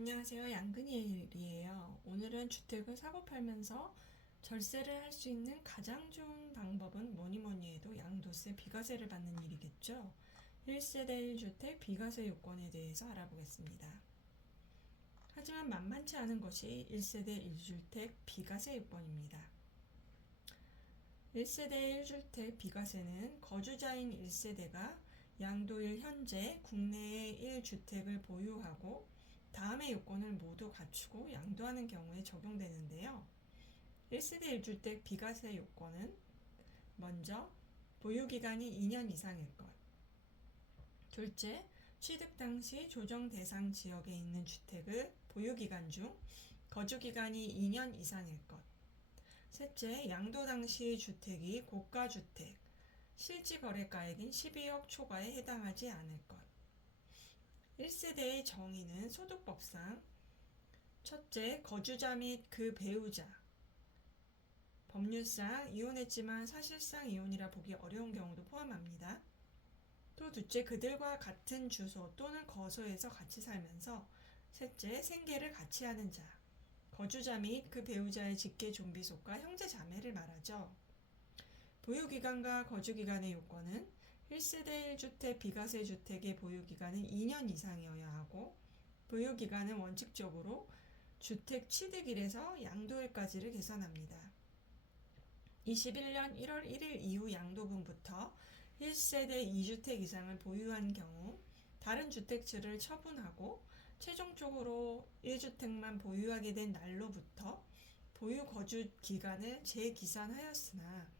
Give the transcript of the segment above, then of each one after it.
안녕하세요. 양근이에요. 오늘은 주택을 사고 팔면서 절세를 할 수 있는 가장 좋은 방법은 뭐니 해도 양도세, 비과세를 받는 일이겠죠. 1세대 1주택 비과세 요건에 대해서 알아보겠습니다. 하지만 만만치 않은 것이 1세대 1주택 비과세 요건입니다. 1세대 1주택 비과세는 거주자인 1세대가 양도일 현재 국내에 1주택을 보유하고 다음의 요건을 모두 갖추고 양도하는 경우에 적용되는데요. 1세대 1주택 비과세 요건은 먼저 보유기간이 2년 이상일 것, 둘째, 취득 당시 조정 대상 지역에 있는 주택을 보유기간 중 거주기간이 2년 이상일 것, 셋째, 양도 당시 주택이 고가주택, 실지거래가액인 12억 초과에 해당하지 않을 것. 1세대의 정의는 소득법상 첫째, 거주자 및 그 배우자, 법률상 이혼했지만 사실상 이혼이라 보기 어려운 경우도 포함합니다. 또 둘째, 그들과 같은 주소 또는 거소에서 같이 살면서 셋째, 생계를 같이 하는 자, 거주자 및 그 배우자의 직계 좀비 속과 형제 자매를 말하죠. 보유기간과 거주기간의 요건은 1세대 1주택 비과세 주택의 보유기간은 2년 이상이어야 하고 보유기간은 원칙적으로 주택 취득일에서 양도일까지를 계산합니다. 21년 1월 1일 이후 양도분부터 1세대 2주택 이상을 보유한 경우 다른 주택지를 처분하고 최종적으로 1주택만 보유하게 된 날로부터 보유 거주 기간을 재기산하였으나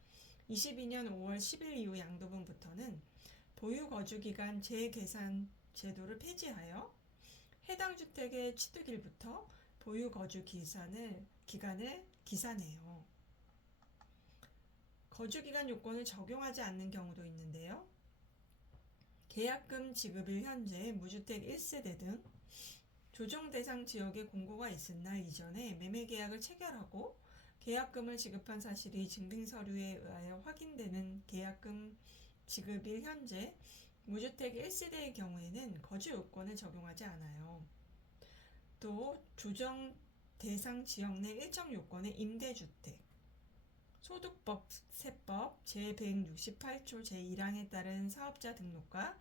22년 5월 10일 이후 양도분부터는 보유 거주 기간 재계산 제도를 폐지하여 해당 주택의 취득일부터 보유 거주 기간을 기산해요. 거주기간 요건을 적용하지 않는 경우도 있는데요. 계약금 지급일 현재 무주택 1세대 등 조정 대상 지역에 공고가 있은 날 이전에 매매계약을 체결하고 계약금을 지급한 사실이 증빙서류에 의하여 확인되는 계약금 지급일 현재 무주택 1세대의 경우에는 거주 요건을 적용하지 않아요. 또 조정 대상 지역 내 일정 요건의 임대주택, 소득법 세법 제168조 제1항에 따른 사업자 등록과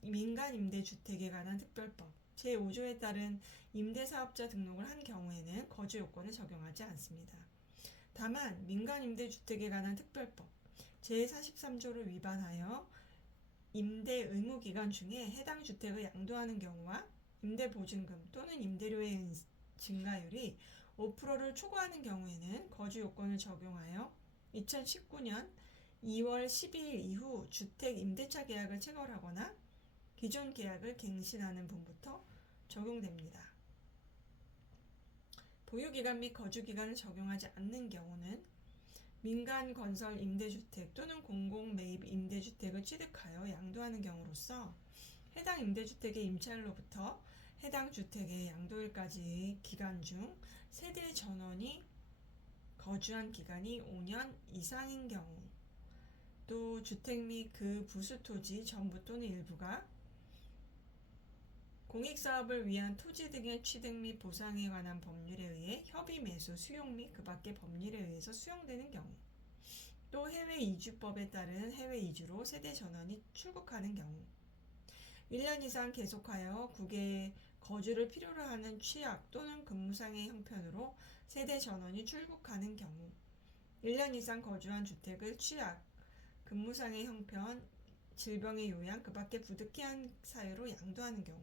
민간임대주택에 관한 특별법 제5조에 따른 임대사업자 등록을 한 경우에는 거주 요건을 적용하지 않습니다. 다만 민간임대주택에 관한 특별법 제43조를 위반하여 임대 의무기간 중에 해당 주택을 양도하는 경우와 임대보증금 또는 임대료의 증가율이 5%를 초과하는 경우에는 거주 요건을 적용하여 2019년 2월 12일 이후 주택 임대차 계약을 체결하거나 기존 계약을 갱신하는 분부터 적용됩니다. 보유기간 및 거주기간을 적용하지 않는 경우는 민간 건설 임대주택 또는 공공 매입 임대주택을 취득하여 양도하는 경우로서 해당 임대주택의 임차일로부터 해당 주택의 양도일까지의 기간 중 세대 전원이 거주한 기간이 5년 이상인 경우, 또 주택 및 그 부수토지 전부 또는 일부가 공익사업을 위한 토지 등의 취득 및 보상에 관한 법률에 의해 협의 매수, 수용 및 그 밖의 법률에 의해서 수용되는 경우, 또 해외 이주법에 따른 해외 이주로 세대 전원이 출국하는 경우, 1년 이상 계속하여 국외에 거주를 필요로 하는 취약 또는 근무상의 형편으로 세대 전원이 출국하는 경우, 1년 이상 거주한 주택을 취약, 근무상의 형편, 질병의 요양, 그 밖에 부득이한 사유로 양도하는 경우,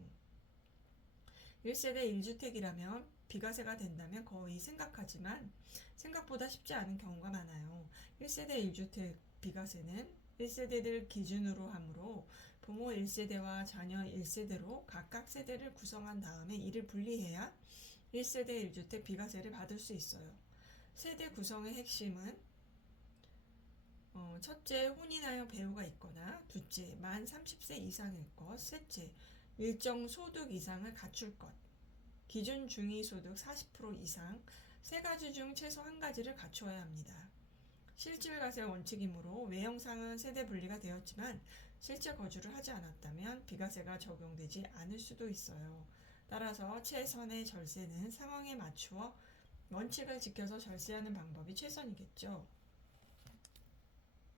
1세대 1주택이라면 비과세가 된다면 거의 생각하지만 생각보다 쉽지 않은 경우가 많아요. 1세대 1주택 비과세는 1세대들 기준으로 하므로 부모 1세대와 자녀 1세대로 각각 세대를 구성한 다음에 이를 분리해야 1세대 1주택 비과세를 받을 수 있어요. 세대 구성의 핵심은 첫째, 혼인하여 배우가 있거나, 둘째, 만 30세 이상일 것, 셋째, 일정 소득 이상을 갖출 것, 기준 중위소득 40% 이상, 세 가지 중 최소 한 가지를 갖추어야 합니다. 실질과세 원칙이므로 외형상은 세대 분리가 되었지만 실제 거주를 하지 않았다면 비과세가 적용되지 않을 수도 있어요. 따라서 최선의 절세는 상황에 맞추어 원칙을 지켜서 절세하는 방법이 최선이겠죠.